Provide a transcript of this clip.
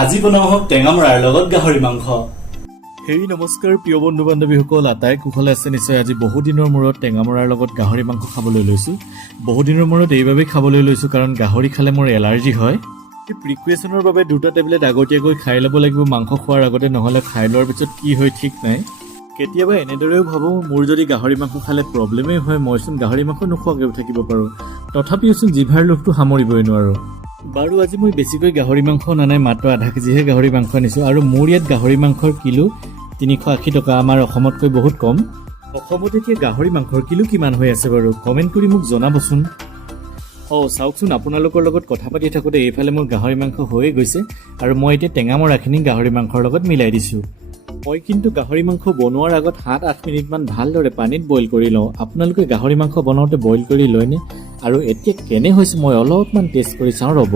আজি বনাও হওক টেঙামৰাৰ লগত গাহৰি মাংস। হেৰি নমস্কাৰ প্ৰিয় বন্ধু বান্ধৱীসকল, আটাই কুশলে আছে নিশ্চয়। আজি বহুদিনৰ মূৰত টেঙামৰাৰ লগত গাহৰি মাংস খাবলৈ লৈছোঁ। বহুদিনৰ মূৰত এইবাবেই খাবলৈ লৈছোঁ কাৰণ গাহৰি খালে মোৰ এলাৰ্জি হয়। এই প্ৰিকুৱেশ্যনৰ বাবে 2টা টেবলেট আগতীয়াকৈ খাই ল'ব লাগিব মাংস খোৱাৰ আগতে, নহ'লে খাই লোৱাৰ পিছত কি হয় ঠিক নাই। কেতিয়াবা এনেদৰেও ভাবোঁ মোৰ যদি গাহৰি মাংস খালে প্ৰব্লেমেই হয়, মইচোন গাহৰি মাংস নোখোৱাকৈও থাকিব পাৰোঁ, তথাপিওচোন জিভাৰ লোভটো সামৰিবই নোৱাৰোঁ। বাৰু আজি মই বেছিকৈ গাহৰি মাংস অনা নাই, মাত্ৰ আধা কেজিহে গাহৰি মাংস আনিছোঁ। আৰু মোৰ ইয়াত গাহৰি মাংসৰ কিলো 380 টকা, আমাৰ অসমতকৈ বহুত কম। অসমত এতিয়া গাহৰি মাংসৰ কিলো কিমান হৈ আছে বাৰু কমেণ্ট কৰি মোক জনাবচোন। চাওকচোন, আপোনালোকৰ লগত কথা পাতি থাকোঁতে এইফালে মোৰ গাহৰি মাংস হৈয়ে গৈছে আৰু মই এতিয়া টেঙামৰাখিনি গাহৰি মাংসৰ লগত মিলাই দিছোঁ। মই কিন্তু গাহৰি মাংস বনোৱাৰ আগত 7-8 মিনিটমান ভালদৰে পানীত বইল কৰি লওঁ। আপোনালোকে গাহৰি মাংস বনাওঁতে বইল কৰি লয়নে? আৰু এতিয়া কেনে হৈছে মই অলপমান টেষ্ট কৰি চাওঁ ৰ'ব।